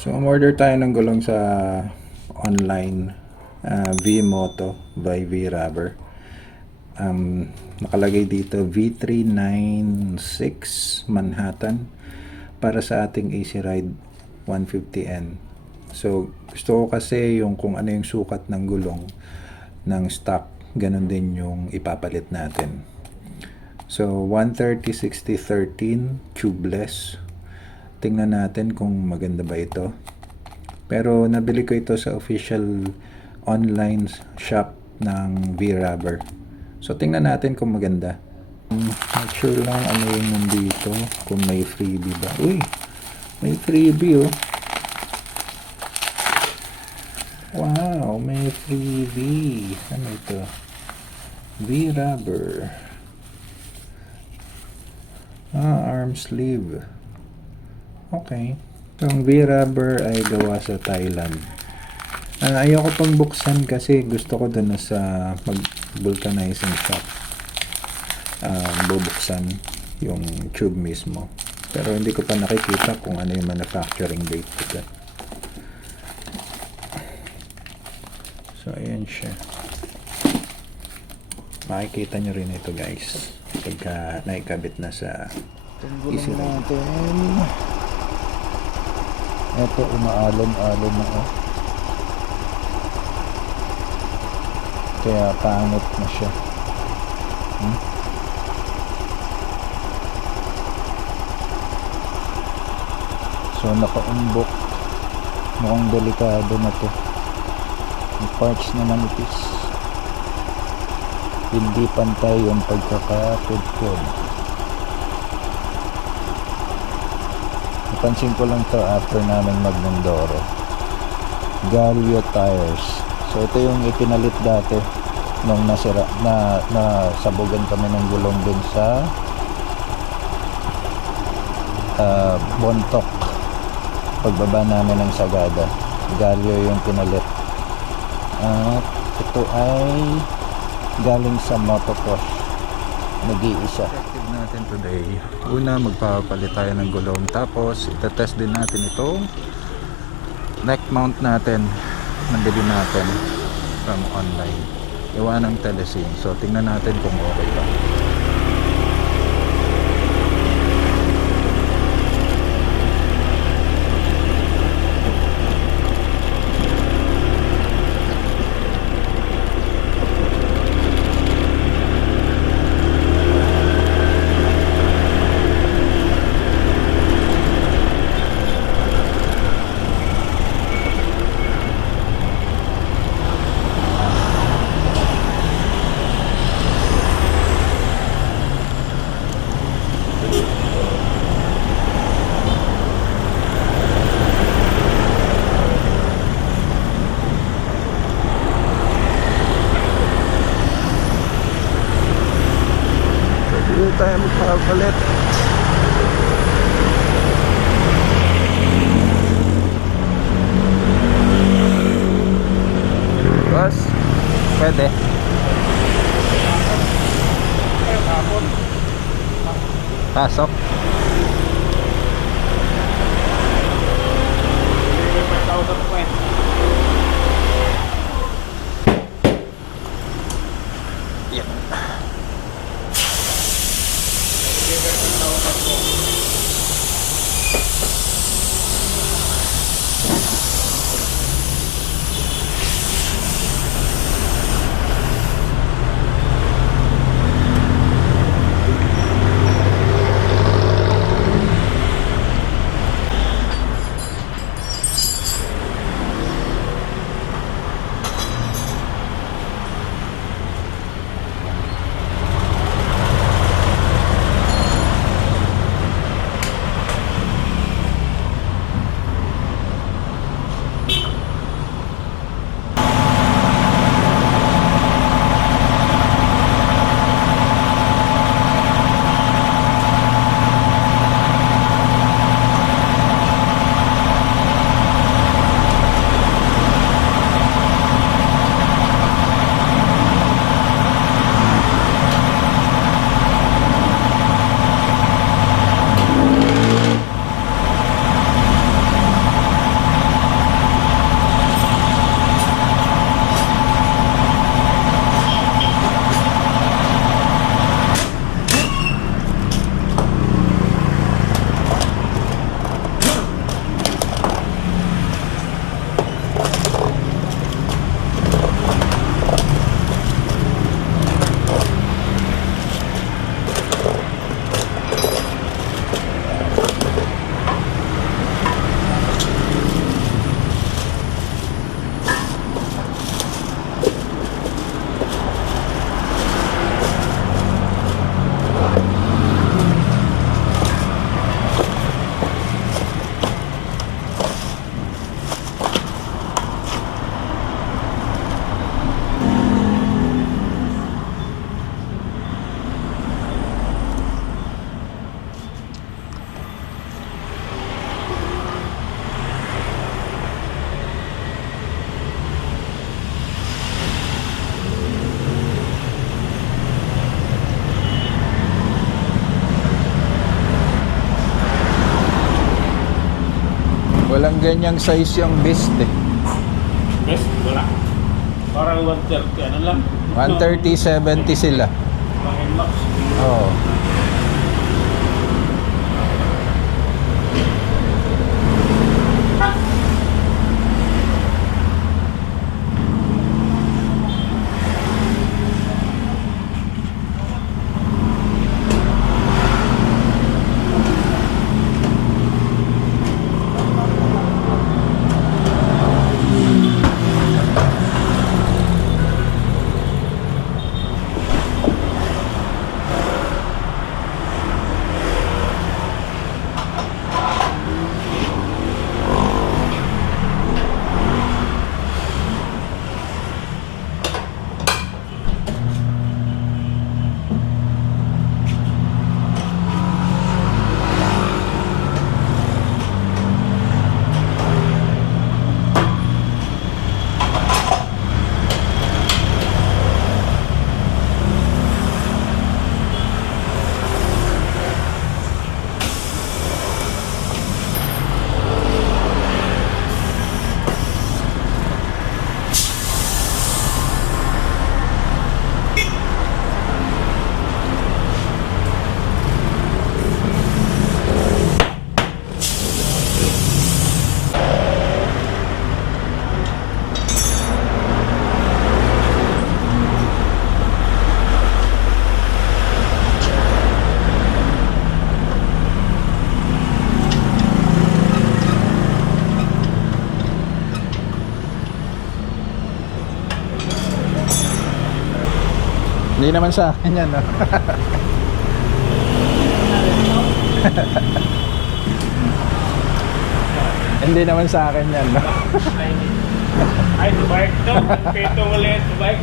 So, umorder tayo ng gulong sa online, V-Moto by V-Rubber. Nakalagay dito V396 Manhattan para sa ating AC Ride 150N. So, gusto ko kasi yung kung ano yung sukat ng gulong ng stock, ganun din yung ipapalit natin. So, 130/60/13 tubeless. Tingnan natin kung maganda ba ito. Pero nabili ko ito sa official online shop ng V-Rubber. So, tingnan natin kung maganda. Not sure lang ano yung nandito, kung may freebie ba. Uy! May freebie oh. Wow! May freebie. Ano ito? V-Rubber. Arm sleeve. Okay. Itong V-Rubber ay gawa sa Thailand. Ayoko pang buksan kasi gusto ko doon sa mag-vulcanizing shop. Bubuksan yung tube mismo. Pero hindi ko pa nakikita kung ano yung manufacturing date ko. So, ayan siya. Makikita nyo rin ito guys. Pagka naikabit na sa easy ride. Ito, umaalon-alon na oh. Kaya pangit na siya. So, nakaumbok. Mukhang delikado na to. Yung parts na manipis. Hindi pantay yung pagkakapit-kod. Napansin ko lang to after namin mag-Mindoro. Galio tires. So ito yung ipinalit dati nung nasira na sabugan kami ng gulong dun sa Bontok. Pagbaba namin ng Sagada. Galio yung pinalit. At ito ay galing sa Motocross. Nag-iisa. Effective natin today. Una, magpapalit tayo ng gulong. Tapos, itatest din natin itong neck mount natin. Nabili natin from online. Iwan ng telesim. So, tingnan natin kung okay ba. Dito tayo magpapalit. Boss, pwede. Pasok. Yep. Walang ganyang size yung Beast eh. Best, wala. Parang 130, ano lang. 130, 70 sila. Mga Nmax. Oo. Hindi naman sa akin yan, no? Hindi naman sa akin yan, no? Ay, the bike to. Pito ulit, the bike.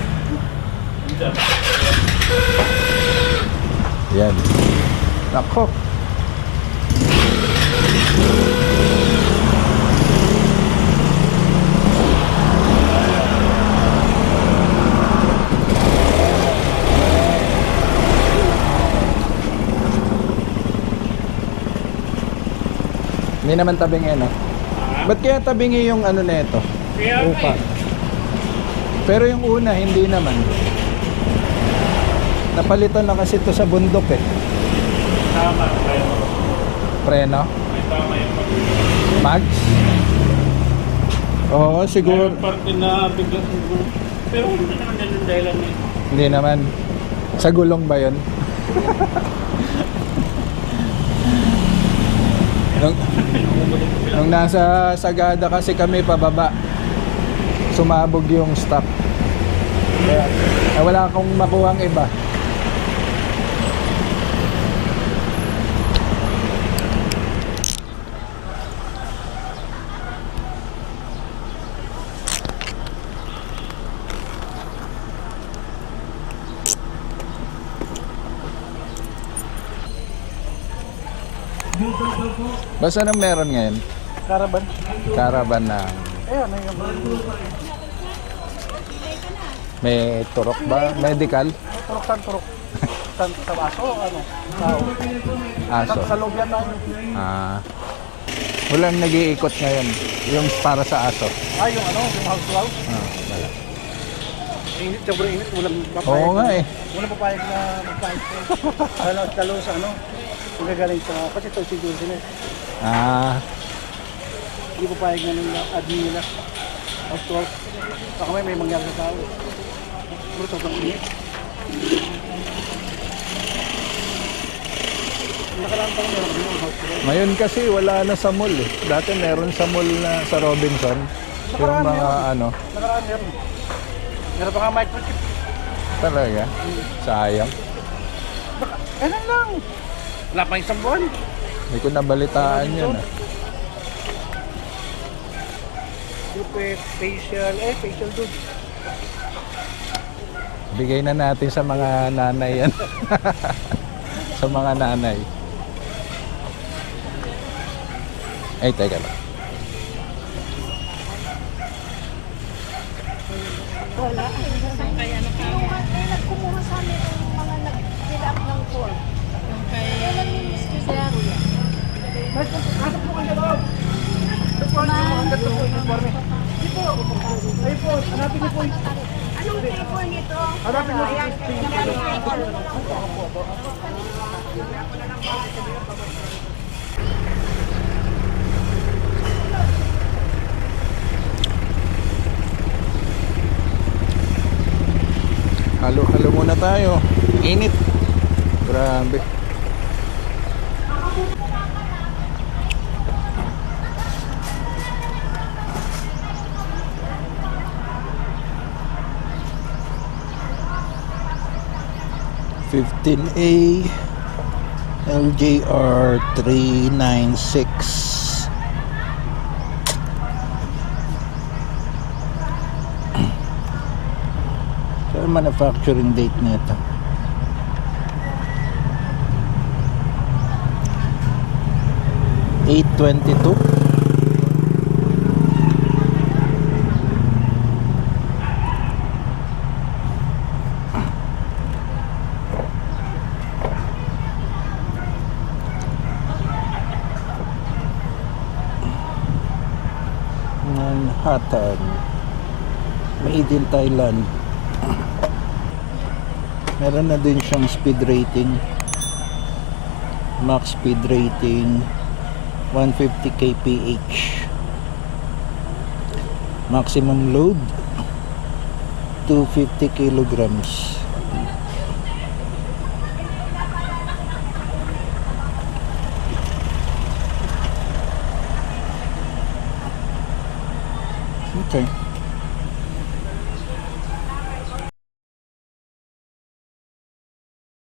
Yan. Nako. Hindi naman tabingi, no? Ba't kaya tabingi yung ano na ito? Kaya Upa. Pero yung una, hindi naman. Napalitan na kasi ito sa bundok eh. tama tayo. Preno? May tama yung Mags? Oo, siguro. Mayroong parte na bigla siguro. Pero hindi naman yan yung dahilan eh. Hindi naman. Sa gulong ba yun? nung nasa Sagada kasi kami pababa, sumabog yung stock. Kaya wala akong makuhang iba. Basta nang meron ngayon? Caravan. Caravan na Ayan, ayun. may turok ba? Medical? Turok san turok. Sa aso, ano? Tao. Aso? Sa loob yan tayo. Ah, walang nag-iikot ngayon. Yung para sa aso. Ah, yung ano, yung house to house. Ah, wala. Init, sobrang init. Walang papayag. Oo nga eh. Walang papayag na magpahit. Lalo sa ano. Yung gagaling sa, kasi ito si Johnson eh. Ah, Hindi papayag na nila, admin nila. House to house. Baka may mangyari sa tao. Pero sobrang init. Nakaraan pa meron kami yung house to house. ngayon kasi wala na sa mall eh. Dati meron sa mall na sa Robinson. Yung Nakaraan mga meron. ano, Nakaraan meron. Meron pa nga microchip. talaga. Sayang. Kailan lang? Wala pa isang buwan. Hindi ko nabalitaan yun ah. Super facial, facial dude. Bigay na natin sa mga nanay yan. Sa mga nanay. Ay, teka lang. Wala. Kaya nagkumuha sa amin yung mga nag-fill up ng form. Yung kay... Kailan yung miss ko siya? Pasok po kayo loob. Ito po Anong flavor nito? Hanapin mo si Crispy. Halo-halo muna tayo. Init. Grabe. (15A) LJR 396. So, manufacturing date nito. (8/22) Manhattan, made in Thailand. Meron na din siyang speed rating, max speed rating 150 kph, maximum load 250 kilograms. Okay.